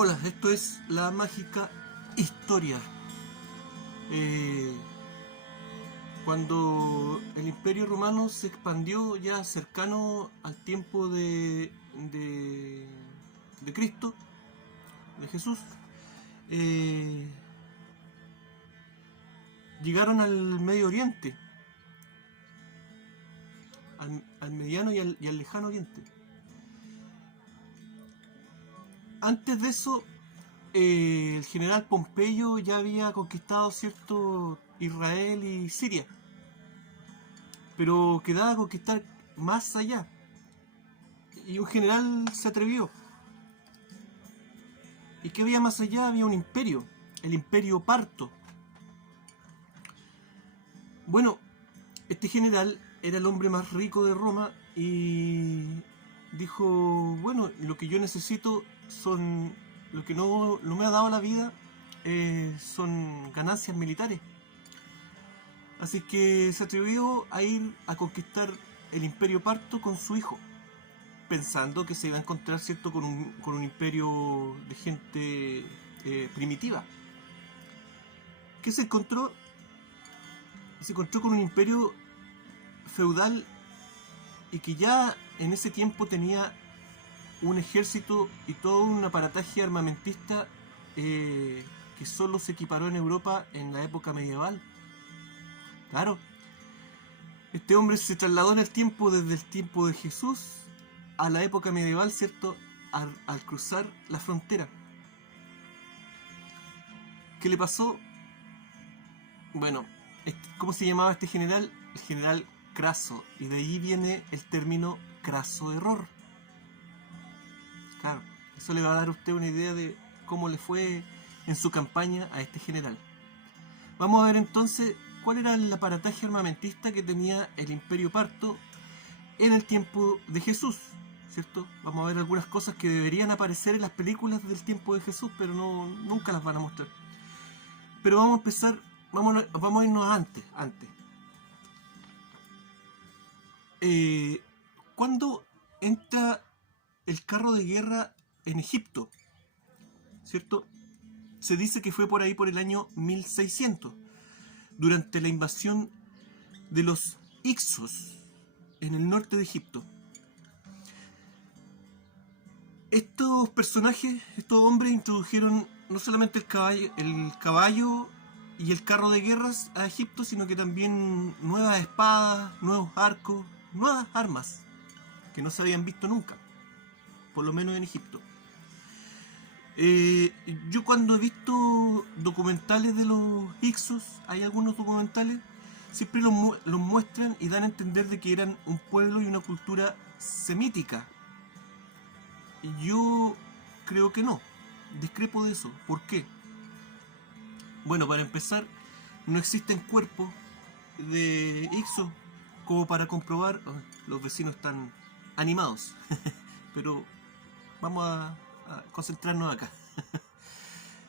Hola, esto es La Mágica Historia. Eh, Cuando el Imperio Romano se expandió ya cercano al tiempo de Cristo, de Jesús, eh, llegaron al Medio Oriente, al mediano y al lejano Oriente. Antes de eso, el general Pompeyo ya había conquistado cierto Israel y Siria, pero quedaba conquistar más allá. Y un general se atrevió. ¿Y qué había más allá? Había un imperio, el Imperio Parto. Bueno, este general era el hombre más rico de Roma y dijo, bueno, lo que yo necesito son, lo que no me ha dado la vida, son ganancias militares. Así que se atrevió a ir a conquistar el Imperio Parto con su hijo, pensando que se iba a encontrar, ¿cierto?, con un imperio de gente primitiva. ¿Qué se encontró? Se encontró con un imperio feudal y que ya en ese tiempo tenía un ejército y todo un aparataje armamentista que solo se equiparó en Europa en la época medieval. Claro, este hombre se trasladó en el tiempo, desde el tiempo de Jesús a la época medieval, ¿cierto? Al cruzar la frontera. ¿Qué le pasó? Bueno, ¿cómo se llamaba este general? El general Craso. Y de ahí viene el término craso error. Claro, eso le va a dar a usted una idea de cómo le fue en su campaña a este general. Vamos a ver entonces cuál era el aparataje armamentista que tenía el Imperio Parto en el tiempo de Jesús, ¿cierto? Vamos a ver algunas cosas que deberían aparecer en las películas del tiempo de Jesús, pero nunca las van a mostrar. Pero vamos a empezar, vamos a irnos antes. ¿Cuándo entra el carro de guerra en Egipto? ¿Cierto? Se dice que fue por ahí por el año 1600, durante la invasión de los Hicsos en el norte de Egipto. Estos personajes, estos hombres introdujeron no solamente el caballo y el carro de guerras a Egipto, sino que también nuevas espadas, nuevos arcos, nuevas armas que no se habían visto nunca, por lo menos en Egipto. Yo cuando he visto documentales de los Hicsos, hay algunos documentales, siempre los muestran y dan a entender de que eran un pueblo y una cultura semítica. Yo creo que no, discrepo de eso. ¿Por qué? Bueno, para empezar, no existen cuerpos de Ixos como para comprobar. Los vecinos están animados, pero vamos a concentrarnos acá.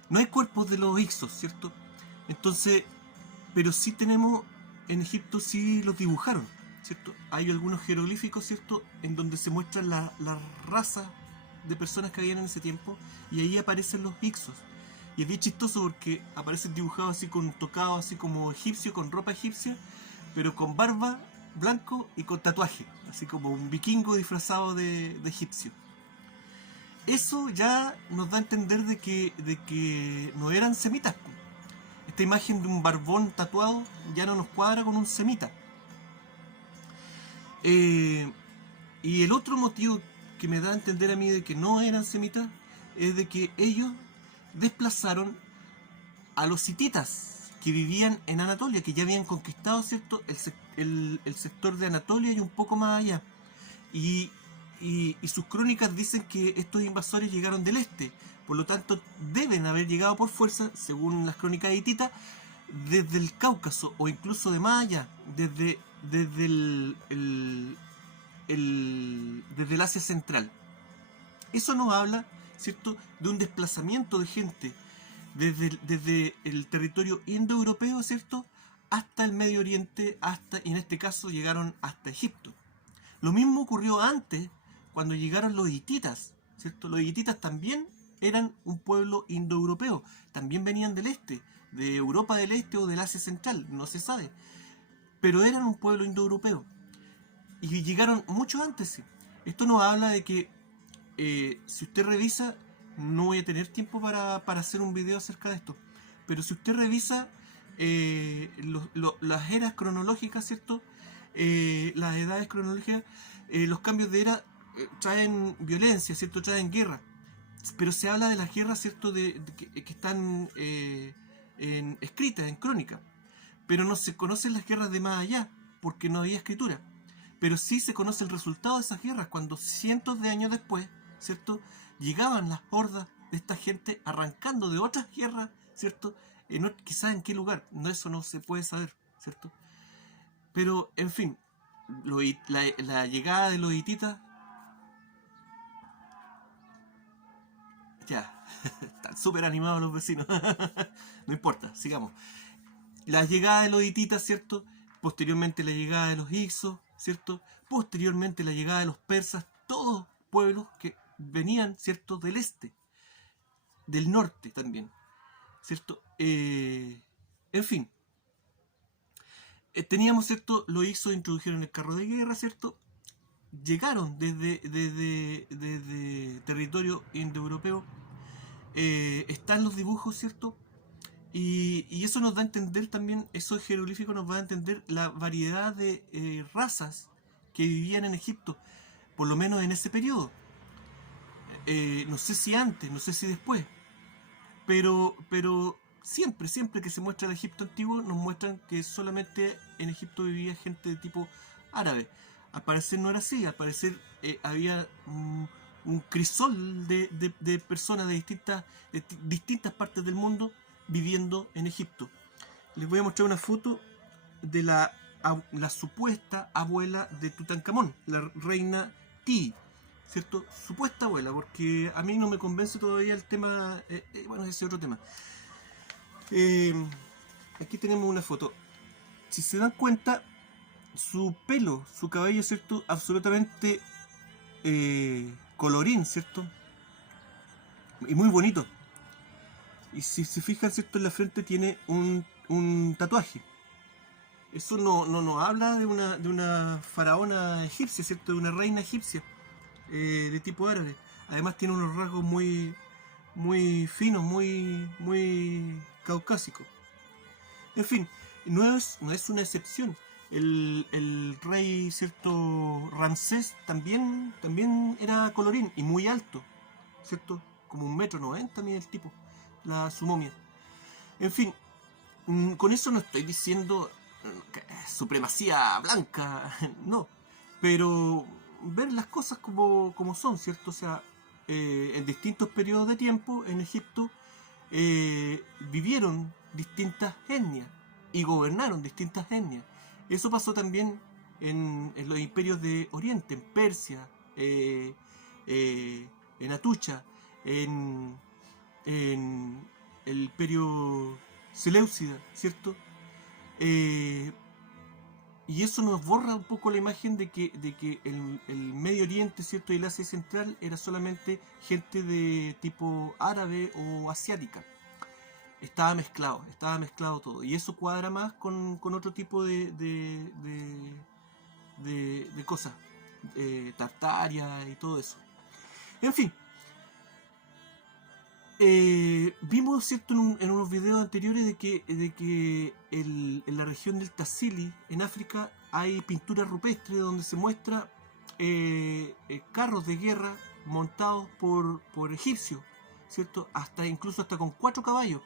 No hay cuerpos de los Ixos, ¿cierto? Entonces, pero sí tenemos, en Egipto sí los dibujaron, ¿cierto? Hay algunos jeroglíficos, ¿cierto?, en donde se muestra la raza de personas que habían en ese tiempo, y ahí aparecen los Hicsos. Y es bien chistoso porque aparecen dibujados así con tocado así como egipcio, con ropa egipcia, pero con barba, blanco y con tatuaje, así como un vikingo disfrazado de egipcio. Eso ya nos da a entender de que no eran semitas. Esta imagen de un barbón tatuado ya no nos cuadra con un semita. Y el otro motivo que me da a entender a mí de que no eran semitas es de que ellos desplazaron a los hititas que vivían en Anatolia, que ya habían conquistado, ¿cierto?, el sector de Anatolia y un poco más allá. Y sus crónicas dicen que estos invasores llegaron del este, por lo tanto deben haber llegado por fuerza, según las crónicas hititas, desde el Cáucaso o incluso de más allá, desde el Asia Central. Eso nos habla, ¿cierto?, de un desplazamiento de gente desde el territorio indoeuropeo, ¿cierto?, hasta el Medio Oriente, y en este caso llegaron hasta Egipto. Lo mismo ocurrió antes, cuando llegaron los hititas, ¿cierto? Los hititas también eran un pueblo indoeuropeo, también venían del este, de Europa del Este o del Asia Central, no se sabe, pero eran un pueblo indoeuropeo y llegaron mucho antes. Sí. Esto nos habla de que si usted revisa, no voy a tener tiempo para hacer un video acerca de esto, pero si usted revisa las eras cronológicas, ¿cierto? Las edades cronológicas, los cambios de era traen violencia, ¿cierto? Traen guerra, pero se habla de las guerras, ¿cierto? Que están escritas en crónica, pero no se conocen las guerras de más allá, porque no había escritura. Pero sí se conoce el resultado de esas guerras, cuando cientos de años después, ¿cierto? Llegaban las hordas de esta gente arrancando de otras guerras, ¿cierto? Quizás en qué lugar, no, eso no se puede saber, ¿cierto? Pero, en fin, la llegada de los hititas, ya, están súper animados los vecinos, no importa, sigamos. La llegada de los hititas, ¿cierto? Posteriormente la llegada de los hicsos, ¿cierto? Posteriormente la llegada de los persas, todos pueblos que venían, ¿cierto? Del este, del norte también, ¿cierto? En fin, teníamos, ¿cierto? Los hicsos introdujeron el carro de guerra, ¿cierto? Llegaron desde territorio indoeuropeo. Están los dibujos, ¿cierto? Y eso nos da a entender también, esos jeroglíficos nos va a entender la variedad de razas que vivían en Egipto, por lo menos en ese periodo. No sé si antes, no sé si después, pero siempre que se muestra el Egipto antiguo, nos muestran que solamente en Egipto vivía gente de tipo árabe. Al parecer no era así, al parecer había un crisol de personas de distintas partes del mundo viviendo en Egipto. Les voy a mostrar una foto de la supuesta abuela de Tutankamón, la reina Ti, ¿cierto? Supuesta abuela, porque a mí no me convence todavía el tema, bueno, ese es otro tema. Aquí tenemos una foto. Si se dan cuenta, su pelo, su cabello, ¿cierto? Absolutamente colorín, ¿cierto? Y muy bonito. Y si se fijan, ¿cierto? En la frente tiene un tatuaje. Eso no nos habla de una faraona egipcia, ¿cierto? De una reina egipcia de tipo árabe. Además tiene unos rasgos muy finos, muy caucásicos. En fin, no es una excepción. El rey, ¿cierto? Ramsés también era colorín y muy alto, ¿cierto? Como 1,90 m mide el tipo, su momia. En fin, con eso no estoy diciendo supremacía blanca, no, pero ver las cosas como son, ¿cierto? O sea, en distintos periodos de tiempo en Egipto vivieron distintas etnias y gobernaron distintas etnias. Eso pasó también en los imperios de Oriente, en Persia, en Atucha, en el imperio Seleucida, ¿cierto? Y eso nos borra un poco la imagen de que el Medio Oriente, ¿cierto? Y el Asia Central era solamente gente de tipo árabe o asiática. Estaba mezclado todo. Y eso cuadra más con otro tipo de cosas. Tartaria y todo eso. En fin. Vimos, ¿cierto? En unos videos anteriores de que en la región del Tassili, en África, hay pinturas rupestres donde se muestra carros de guerra montados por egipcios, ¿cierto? Incluso hasta con 4 caballos.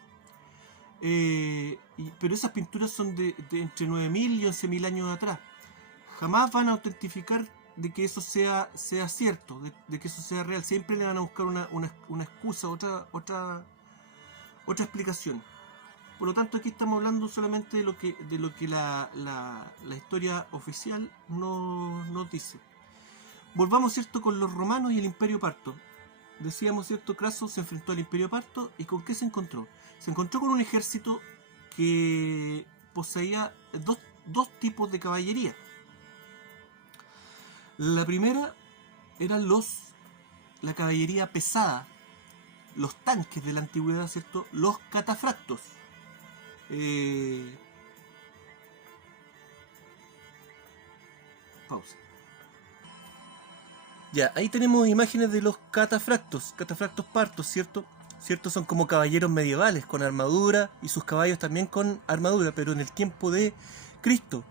Pero esas pinturas son de entre 9.000 y 11.000 años atrás. Jamás van a autentificar de que eso sea cierto, de que eso sea real. Siempre le van a buscar una excusa, otra explicación. Por lo tanto, aquí estamos hablando solamente de lo que la historia oficial nos dice. Volvamos, ¿cierto?, con los romanos y el Imperio Parto. Decíamos, ¿cierto? Craso se enfrentó al Imperio Parto, ¿y con qué se encontró? Se encontró con un ejército que poseía dos tipos de caballería. La primera era la caballería pesada, los tanques de la antigüedad, ¿cierto? Los catafractos. Pausa. Ya, ahí tenemos imágenes de los catafractos partos, ¿cierto? ¿Cierto? Son como caballeros medievales con armadura y sus caballos también con armadura, pero en el tiempo de Cristo.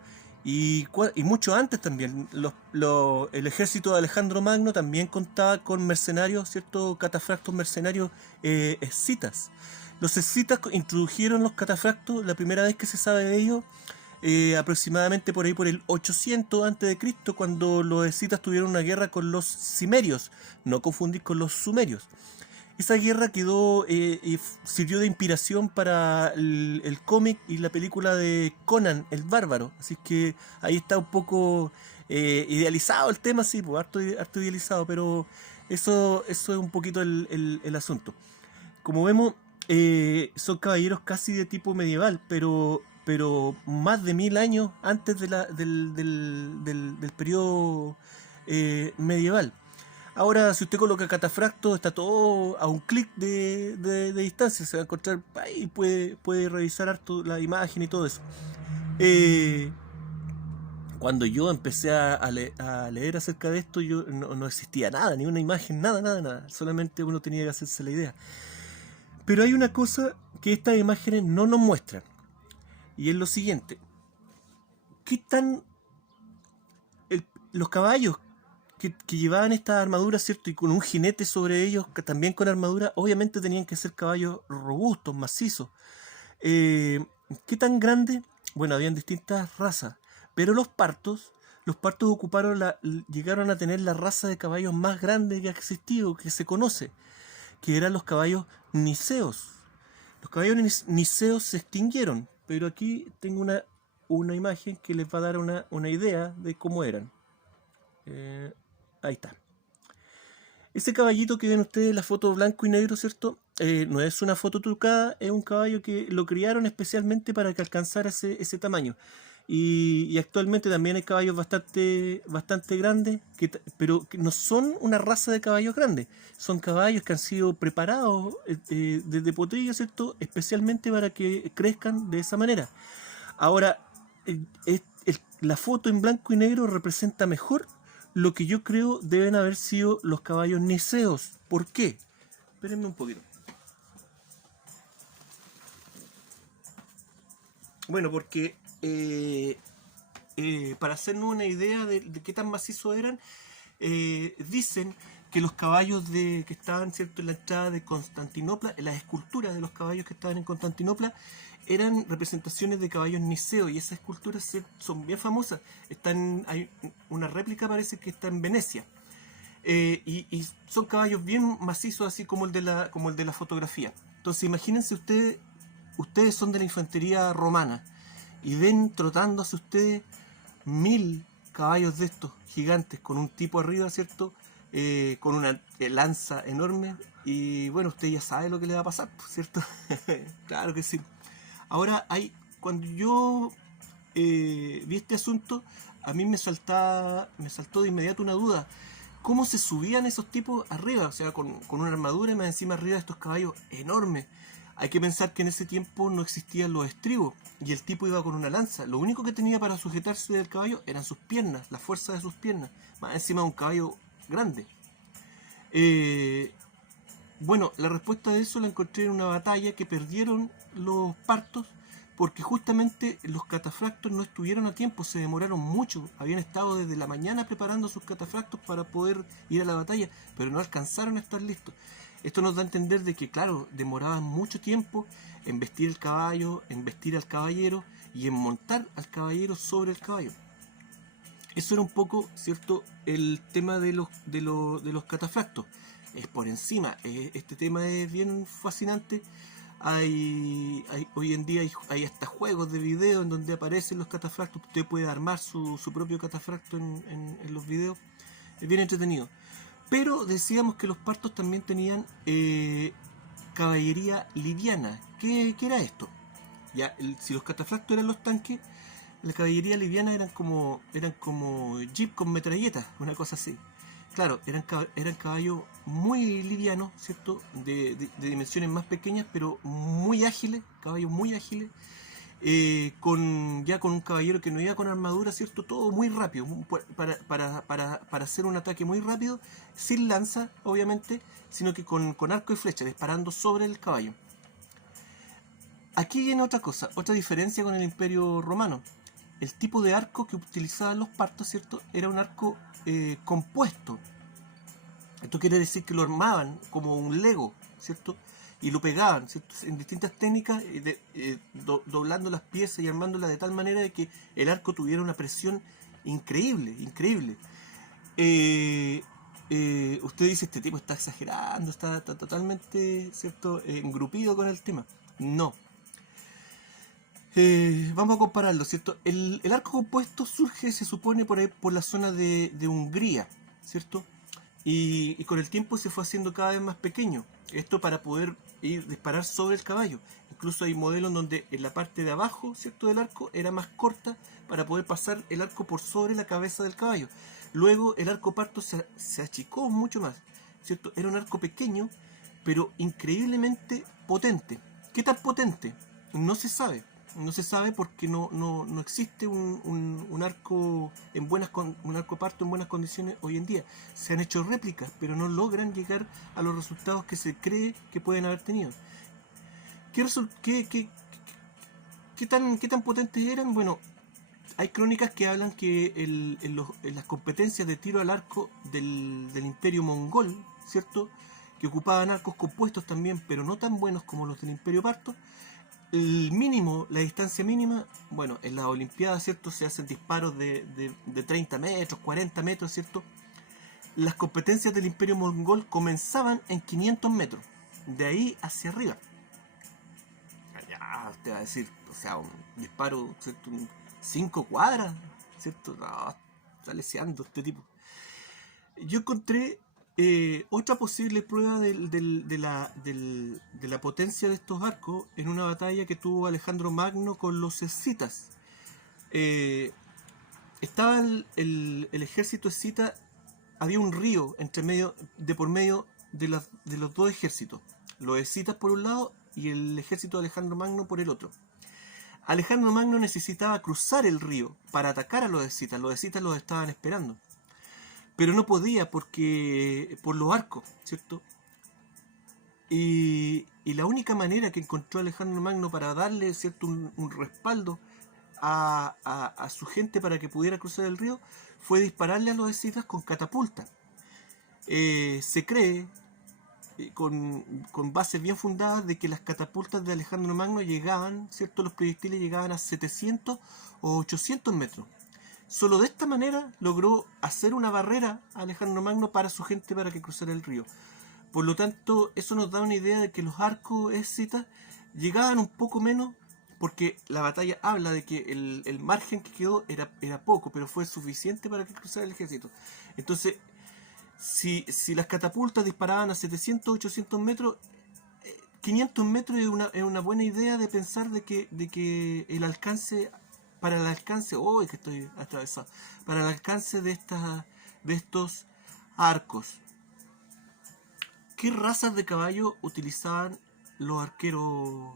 Y mucho antes también, el ejército de Alejandro Magno también contaba con mercenarios, ¿cierto? Catafractos mercenarios escitas. Los escitas introdujeron los catafractos, la primera vez que se sabe de ellos, aproximadamente por ahí por el 800 a.C., cuando los escitas tuvieron una guerra con los cimerios, no confundir con los sumerios. Esa guerra quedó y sirvió de inspiración para el cómic y la película de Conan el Bárbaro. Así que ahí está un poco idealizado el tema, sí, pues, harto idealizado, pero eso es un poquito el asunto. Como vemos, son caballeros casi de tipo medieval, pero más de 1000 años antes del periodo medieval. Ahora, si usted coloca catafracto, está todo a un clic de distancia. Se va a encontrar ahí, puede revisar harto la imagen y todo eso. Cuando yo empecé a leer acerca de esto, yo no existía nada, ni una imagen, nada. Solamente uno tenía que hacerse la idea. Pero hay una cosa que estas imágenes no nos muestran. Y es lo siguiente. ¿Qué tan... los caballos que llevaban estas armaduras, ¿cierto? Y con un jinete sobre ellos, que también con armadura, obviamente tenían que ser caballos robustos, macizos. ¿Qué tan grande? Bueno, habían distintas razas, pero los partos llegaron a tener la raza de caballos más grande que ha existido, que se conoce, que eran los caballos niceos. Los caballos niceos se extinguieron, pero aquí tengo una imagen que les va a dar una idea de cómo eran. Ahí está. Ese caballito que ven ustedes en la foto blanco y negro, ¿cierto? No es una foto trucada, es un caballo que lo criaron especialmente para que alcanzara ese tamaño. Y actualmente también hay caballos bastante grandes, pero que no son una raza de caballos grandes. Son caballos que han sido preparados desde potrillo, ¿cierto? Especialmente para que crezcan de esa manera. Ahora, la foto en blanco y negro representa mejor lo que yo creo deben haber sido los caballos niceos. ¿Por qué? Espérenme un poquito. Bueno, porque para hacernos una idea de qué tan macizos eran, dicen que los caballos que estaban, ¿cierto?, en la entrada de Constantinopla, en las esculturas de los caballos que estaban en Constantinopla, eran representaciones de caballos niceos, y esas esculturas son bien famosas. Hay una réplica, parece que está en Venecia, y son caballos bien macizos, así como el de la fotografía. Entonces imagínense ustedes son de la infantería romana y ven trotándose ustedes 1000 caballos de estos gigantes con un tipo arriba, ¿cierto? Con una lanza enorme, y bueno, usted ya sabe lo que le va a pasar, ¿cierto? Claro que sí. Ahora, cuando yo vi este asunto, a mí me saltó de inmediato una duda. ¿Cómo se subían esos tipos arriba? O sea, con una armadura y más encima arriba de estos caballos enormes. Hay que pensar que en ese tiempo no existían los estribos y el tipo iba con una lanza. Lo único que tenía para sujetarse del caballo eran sus piernas, la fuerza de sus piernas. Más encima de un caballo grande. Bueno, la respuesta de eso la encontré en una batalla que perdieron los partos, porque justamente los catafractos no estuvieron a tiempo, se demoraron mucho. Habían estado desde la mañana preparando sus catafractos para poder ir a la batalla, pero no alcanzaron a estar listos. Esto nos da a entender de que, claro, demoraban mucho tiempo en vestir el caballo, en vestir al caballero y en montar al caballero sobre el caballo. Eso era un poco, ¿cierto?, el tema de los catafractos. Es por encima, este tema es bien fascinante. Hoy en día hay hasta juegos de video en donde aparecen los catafractos. Usted puede armar su propio catafracto en los videos. Es bien entretenido. Pero decíamos que los partos también tenían caballería liviana. ¿Qué era esto? Ya, si los catafractos eran los tanques, la caballería liviana eran como jeep con metralletas, una cosa así. Claro, eran caballos muy livianos, ¿cierto? De dimensiones más pequeñas, pero muy ágiles, caballos muy ágiles, con un caballero que no iba con armadura, ¿cierto? Todo muy rápido, para hacer un ataque muy rápido, sin lanza, obviamente, sino que con arco y flecha, disparando sobre el caballo. Aquí viene otra cosa, otra diferencia con el Imperio Romano. El tipo de arco que utilizaban los partos, ¿cierto? Era un arco compuesto. Esto quiere decir que lo armaban como un Lego, ¿cierto? Y lo pegaban, ¿cierto? En distintas técnicas, doblando las piezas y armándolas de tal manera de que el arco tuviera una presión increíble, increíble. Usted dice, este tipo está exagerando, está totalmente, ¿cierto?, engrupido con el tema. No. Vamos a compararlo, ¿cierto? El arco compuesto surge, se supone, por ahí, por la zona de Hungría, ¿cierto? Y con el tiempo se fue haciendo cada vez más pequeño. Esto para poder disparar sobre el caballo. Incluso hay modelos donde en la parte de abajo, ¿cierto?, del arco era más corta para poder pasar el arco por sobre la cabeza del caballo. Luego el arco parto se achicó mucho más, ¿cierto? Era un arco pequeño, pero increíblemente potente. ¿Qué tan potente? No se sabe. No se sabe porque no existe un arco un arco parto en buenas condiciones hoy en día. Se han hecho réplicas, pero no logran llegar a los resultados que se cree que pueden haber tenido. ¿Qué tan potentes eran? Bueno, hay crónicas que hablan que en las competencias de tiro al arco del Imperio Mongol, ¿cierto?, que ocupaban arcos compuestos también, pero no tan buenos como los del Imperio Parto, la distancia mínima, bueno, en las Olimpiadas, ¿cierto?, se hacen disparos de 30 metros, 40 metros, ¿cierto? Las competencias del Imperio Mongol comenzaban en 500 metros, de ahí hacia arriba. Ya, usted va a decir, o sea, un disparo, ¿cierto?, 5 cuadras, ¿cierto? No, está leseando este tipo. Yo encontré otra posible prueba de la potencia de estos arcos en una batalla que tuvo Alejandro Magno con los escitas. Estaba el ejército escita, había un río por medio de los dos ejércitos, los escitas por un lado y el ejército de Alejandro Magno por el otro. Alejandro Magno necesitaba cruzar el río para atacar a los escitas los estaban esperando, pero no podía por los arcos, ¿cierto? Y la única manera que encontró Alejandro Magno para darle, ¿cierto?, un respaldo a su gente para que pudiera cruzar el río fue dispararle a los escitas con catapultas. Se cree, con bases bien fundadas, de que las catapultas de Alejandro Magno llegaban, ¿cierto?, los proyectiles llegaban a 700 o 800 metros. Solo de esta manera logró hacer una barrera a Alejandro Magno para su gente para que cruzara el río. Por lo tanto, eso nos da una idea de que los arcos escitas llegaban un poco menos, porque la batalla habla de que el margen que quedó era poco, pero fue suficiente para que cruzara el ejército. Entonces, si las catapultas disparaban a 700, 800 metros, 500 metros es una buena idea de pensar de que el alcance, para el alcance, que estoy atravesado, para el alcance de estos arcos. ¿Qué razas de caballo utilizaban los arqueros?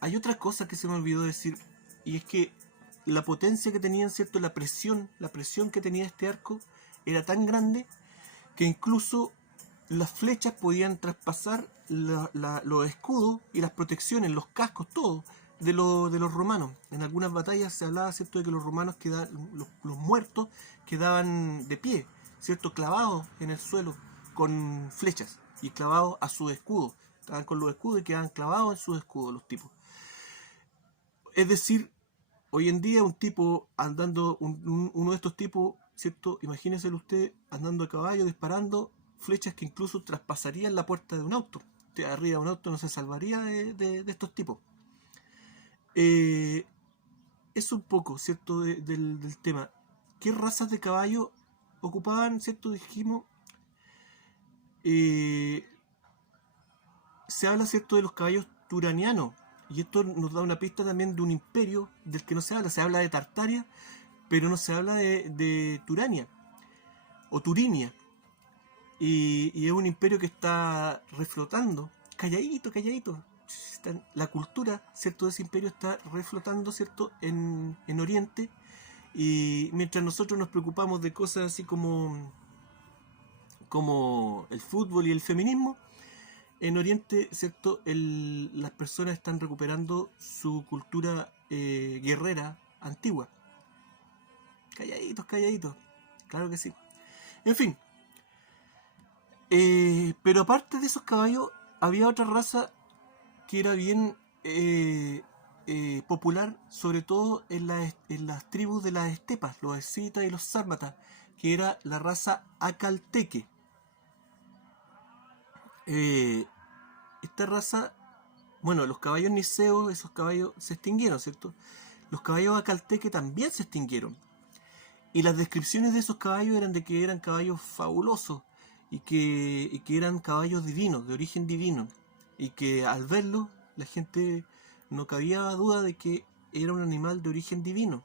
Hay otra cosa que se me olvidó decir, y es que la potencia que tenían, ¿cierto?, la presión que tenía este arco era tan grande que incluso las flechas podían traspasar los escudos y las protecciones, los cascos, todo de los romanos. En algunas batallas se hablaba, ¿cierto?, de que los romanos los muertos quedaban de pie, ¿cierto?, clavados en el suelo con flechas y clavados a sus escudos. Estaban con los escudos y quedaban clavados en sus escudos los tipos. Es decir, hoy en día un tipo andando, uno de estos tipos, ¿cierto?, imagínese usted andando a caballo, disparando flechas que incluso traspasarían la puerta de un auto. Usted arriba de un auto no se salvaría de estos tipos. Es un poco, ¿cierto?, del tema. ¿Qué razas de caballo ocupaban, ¿cierto? Dijimos, se habla, ¿cierto?, de los caballos turanianos, y esto nos da una pista también de un imperio del que no se habla de Tartaria, pero no se habla de Turania o Turinia. y es un imperio que está reflotando, calladito, calladito. La cultura, ¿cierto?, de ese imperio está reflotando, ¿cierto?, en Oriente, y mientras nosotros nos preocupamos de cosas así como el fútbol y el feminismo, en Oriente, ¿cierto?, las personas están recuperando su cultura guerrera antigua. Calladitos, calladitos, claro que sí. En fin, pero aparte de esos caballos, había otra raza que era bien popular, sobre todo en las tribus de las estepas, los escitas y los sármatas, que era la raza acalteque. Esta raza, bueno, los caballos niceos, esos caballos se extinguieron, ¿cierto? Los caballos acalteque también se extinguieron. Y las descripciones de esos caballos eran de que eran caballos fabulosos y que eran caballos divinos, de origen divino. Y que al verlos, la gente no cabía duda de que era un animal de origen divino.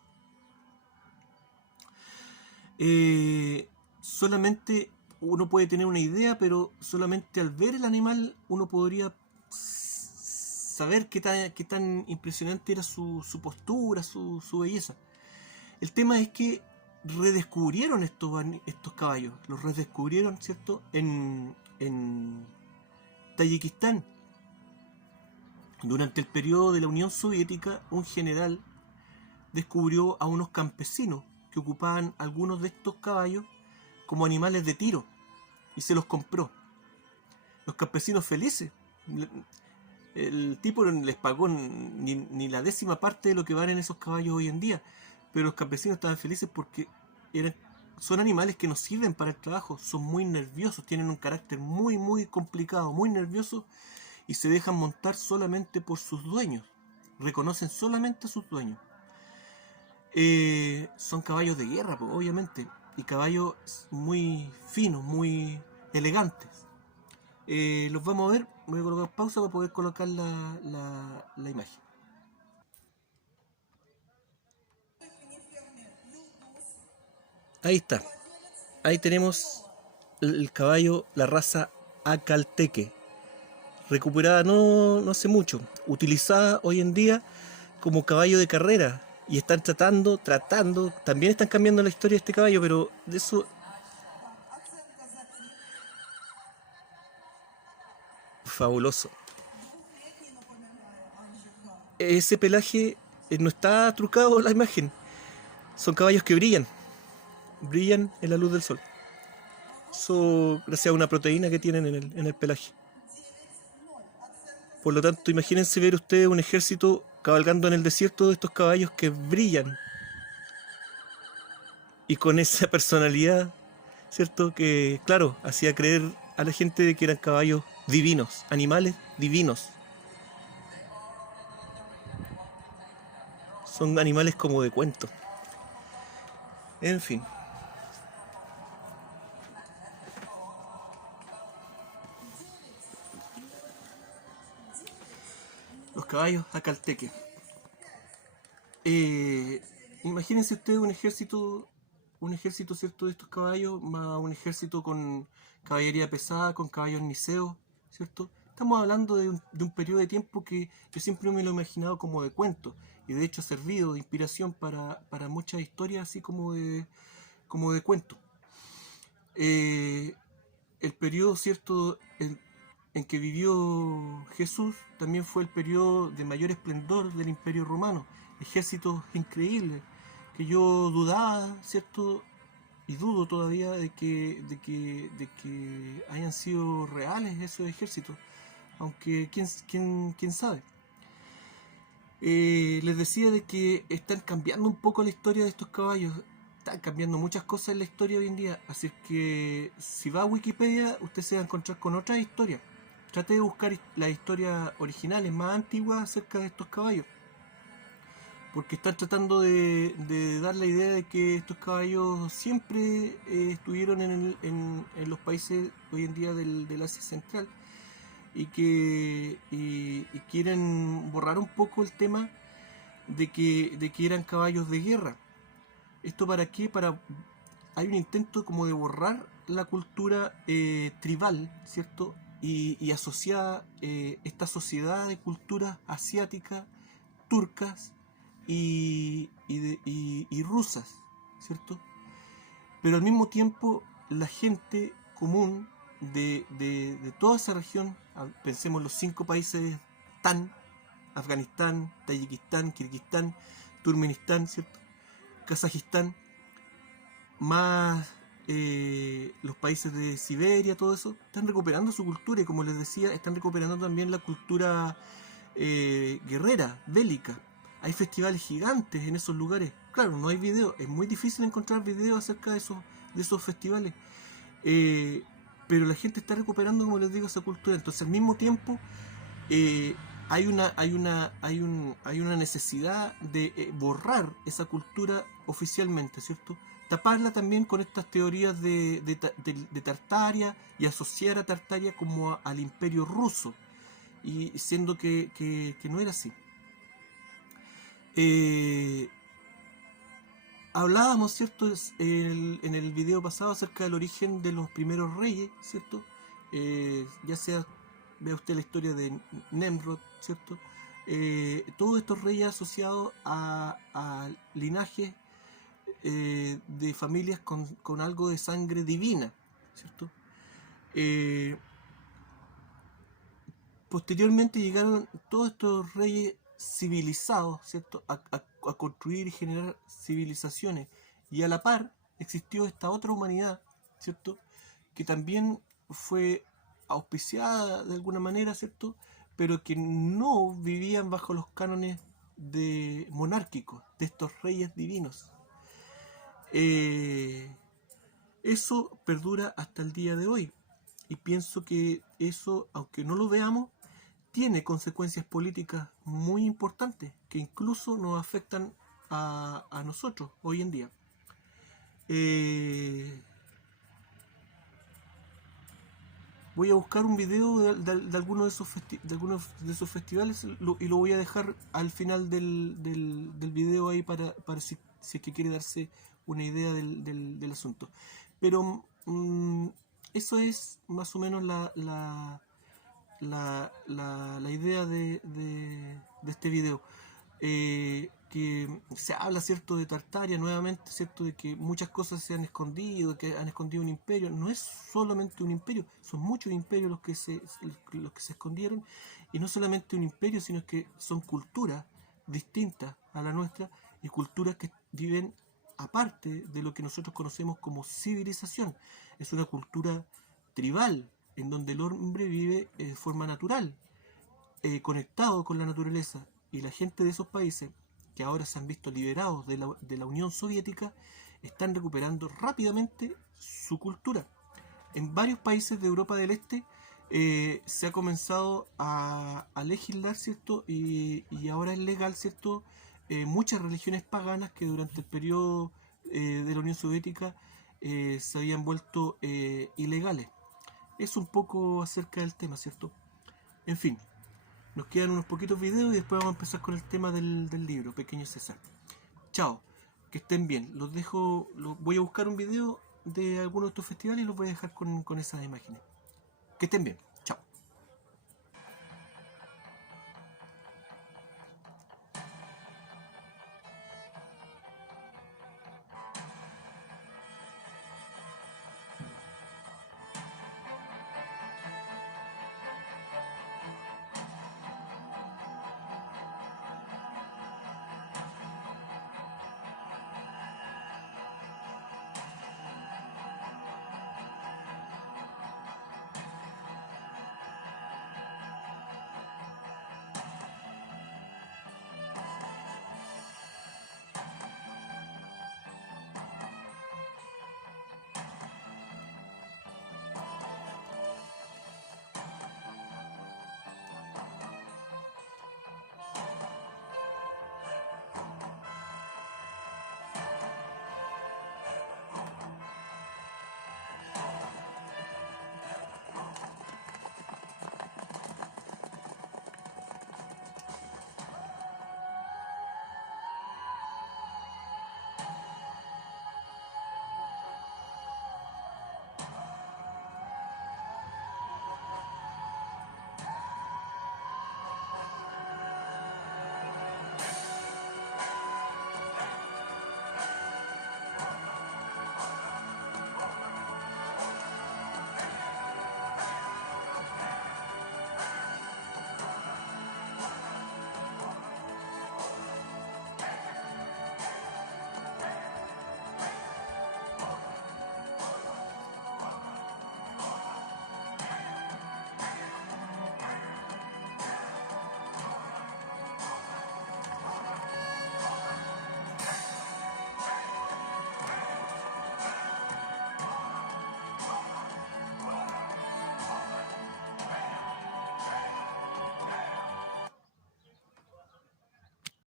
Solamente uno puede tener una idea, pero solamente al ver el animal uno podría saber qué tan impresionante era su postura, su belleza. El tema es que redescubrieron estos caballos, los redescubrieron, ¿cierto?, en Tayikistán. Durante el periodo de la Unión Soviética, un general descubrió a unos campesinos que ocupaban algunos de estos caballos como animales de tiro y se los compró. Los campesinos felices. El tipo no les pagó ni la 10ª parte de lo que valen esos caballos hoy en día, pero los campesinos estaban felices porque son animales que no sirven para el trabajo, son muy nerviosos, tienen un carácter muy muy complicado, muy nervioso, y se dejan montar solamente por sus dueños, reconocen solamente a sus dueños. Son caballos de guerra, pues, obviamente, y caballos muy finos, muy elegantes. Los vamos a ver. Voy a colocar pausa para poder colocar la imagen. Ahí está. Ahí tenemos el caballo, la raza acalteque, recuperada no hace mucho, utilizada hoy en día como caballo de carrera, y están tratando, también están cambiando la historia de este caballo, pero de eso... Fabuloso. Ese pelaje no está trucado la imagen, son caballos que brillan en la luz del sol. Eso gracias a una proteína que tienen en el pelaje. Por lo tanto, imagínense ver ustedes un ejército cabalgando en el desierto de estos caballos que brillan y con esa personalidad, ¿cierto? Que, claro, hacía creer a la gente de que eran caballos divinos, animales divinos. Son animales como de cuento. En fin. Los caballos acalteque. Imagínense ustedes un ejército, ¿cierto?, de estos caballos, más un ejército con caballería pesada, con caballos niceos, ¿cierto? Estamos hablando de un periodo de tiempo que yo siempre me lo he imaginado como de cuento, y de hecho ha servido de inspiración para muchas historias así como de cuento. El periodo, ¿cierto?, en que vivió Jesús también fue el periodo de mayor esplendor del Imperio Romano. Ejércitos increíbles, que yo dudaba, ¿cierto?, y dudo todavía de que hayan sido reales esos ejércitos, aunque quién sabe. Les decía de que están cambiando un poco la historia de estos caballos, están cambiando muchas cosas en la historia hoy en día, así que si va a Wikipedia usted se va a encontrar con otras historias. Trate de buscar las historias originales más antiguas acerca de estos caballos, porque están tratando de dar la idea de que estos caballos siempre estuvieron en los países hoy en día del Asia Central, y que quieren borrar un poco el tema de que eran caballos de guerra. ¿Esto para qué? Hay un intento como de borrar la cultura tribal, ¿cierto? Y asociada esta sociedad de culturas asiáticas, turcas y rusas, ¿cierto? Pero al mismo tiempo la gente común de toda esa región, pensemos los 5 países TAN, Afganistán, Tayikistán, Kirguistán, Turkmenistán, ¿cierto? Kazajistán, más los países de Siberia, todo eso, están recuperando su cultura y como les decía, están recuperando también la cultura guerrera, bélica. Hay festivales gigantes en esos lugares. Claro, no hay videos, es muy difícil encontrar videos acerca de esos festivales. Pero la gente está recuperando, como les digo, esa cultura. Entonces, al mismo tiempo, hay una necesidad de borrar esa cultura oficialmente, ¿cierto? Taparla también con estas teorías de Tartaria y asociar a Tartaria como al imperio ruso, y siendo que no era así. Hablábamos, ¿cierto? En el video pasado acerca del origen de los primeros reyes, ¿cierto? Ya sea, vea usted la historia de Nemrod, ¿cierto? Todos estos reyes asociados a linajes de familias con algo de sangre divina, ¿cierto? Posteriormente llegaron todos estos reyes civilizados, ¿cierto? A construir y generar civilizaciones. Y a la par existió esta otra humanidad, ¿cierto? Que también fue auspiciada de alguna manera, ¿cierto? Pero que no vivían bajo los cánones monárquicos de estos reyes divinos. Eso perdura hasta el día de hoy. Y pienso que eso, aunque no lo veamos, tiene consecuencias políticas muy importantes que incluso nos afectan a nosotros hoy en día. Voy a buscar un video de algunos de esos festivales y lo voy a dejar al final del video ahí para si es que quiere darse una idea del asunto. Pero eso es más o menos la idea de este video. Que se habla, ¿cierto?, de Tartaria nuevamente, ¿cierto?, de que muchas cosas se han escondido, que han escondido un imperio. No es solamente un imperio, son muchos imperios los que se escondieron, y no solamente un imperio, sino que son culturas distintas a la nuestra y culturas que viven aparte de lo que nosotros conocemos como civilización. Es una cultura tribal, en donde el hombre vive de forma natural, conectado con la naturaleza, y la gente de esos países, que ahora se han visto liberados de la Unión Soviética, están recuperando rápidamente su cultura. En varios países de Europa del Este se ha comenzado a legislar, ¿cierto? Y ahora es legal, ¿cierto? Muchas religiones paganas que durante el periodo de la Unión Soviética se habían vuelto ilegales. Es un poco acerca del tema, ¿cierto? En fin, nos quedan unos poquitos videos y después vamos a empezar con el tema del libro, Pequeño César. Chao, que estén bien. Los dejo, voy a buscar un video de alguno de estos festivales y los voy a dejar con esas imágenes. Que estén bien.